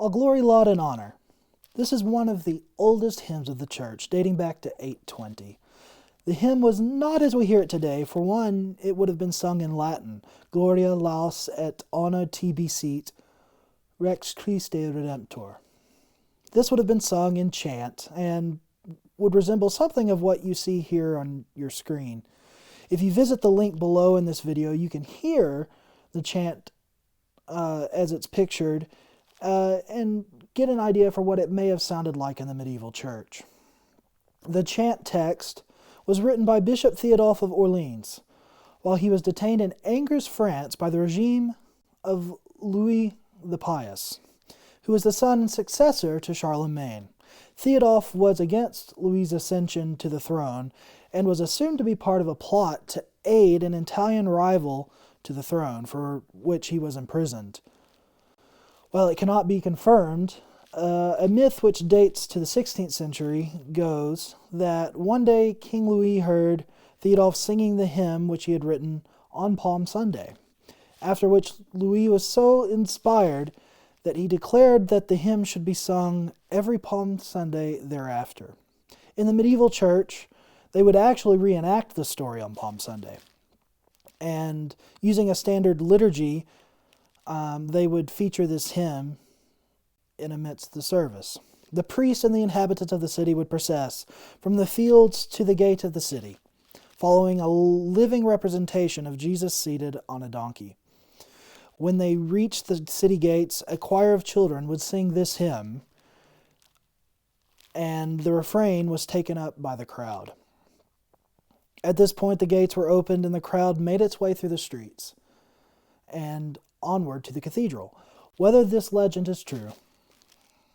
All glory, laud, and honor. This is one of the oldest hymns of the church, dating back to 820. The hymn was not as we hear it today. For one, it would have been sung in Latin, Gloria laus et honor tibi sit, Rex Christe Redemptor. This would have been sung in chant and would resemble something of what you see here on your screen. If you visit the link below in this video, you can hear the chant as it's pictured and get an idea for what it may have sounded like in the medieval church. The chant text was written by Bishop Theodulf of Orleans while he was detained in Angers, France by the regime of Louis the Pious, who was the son and successor to Charlemagne. Theodulf was against Louis' ascension to the throne and was assumed to be part of a plot to aid an Italian rival to the throne, for which he was imprisoned. While it cannot be confirmed, a myth which dates to the 16th century goes that one day King Louis heard Theodulf singing the hymn which he had written on Palm Sunday, after which Louis was so inspired that he declared that the hymn should be sung every Palm Sunday thereafter. In the medieval church, they would actually reenact the story on Palm Sunday. And using a standard liturgy, they would feature this hymn in amidst the service. The priests and the inhabitants of the city would process from the fields to the gate of the city, following a living representation of Jesus seated on a donkey. When they reached the city gates, a choir of children would sing this hymn, and the refrain was taken up by the crowd. At this point, the gates were opened and the crowd made its way through the streets and onward to the cathedral. Whether this legend is true,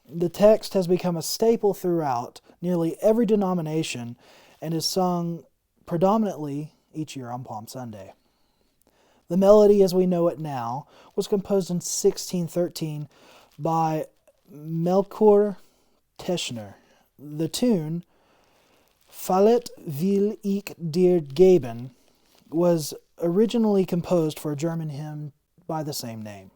the text has become a staple throughout nearly every denomination and is sung predominantly each year on Palm Sunday. The melody as we know it now was composed in 1613 by Melchior Teschner. The tune, Fallet will ich dir geben, was originally composed for a German hymn by the same name,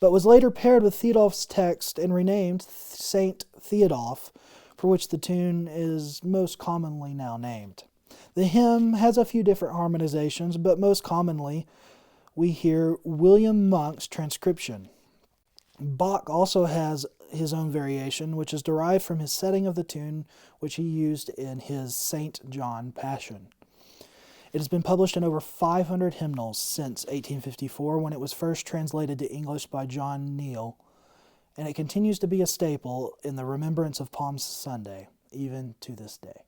but was later paired with Theodulf's text and renamed Saint Theodulf, for which the tune is most commonly now named. The hymn has a few different harmonizations, but most commonly we hear William Monk's transcription. Bach also has his own variation, which is derived from his setting of the tune which he used in his St. John Passion. It has been published in over 500 hymnals since 1854, when it was first translated to English by John Neal, and it continues to be a staple in the remembrance of Palm Sunday, even to this day.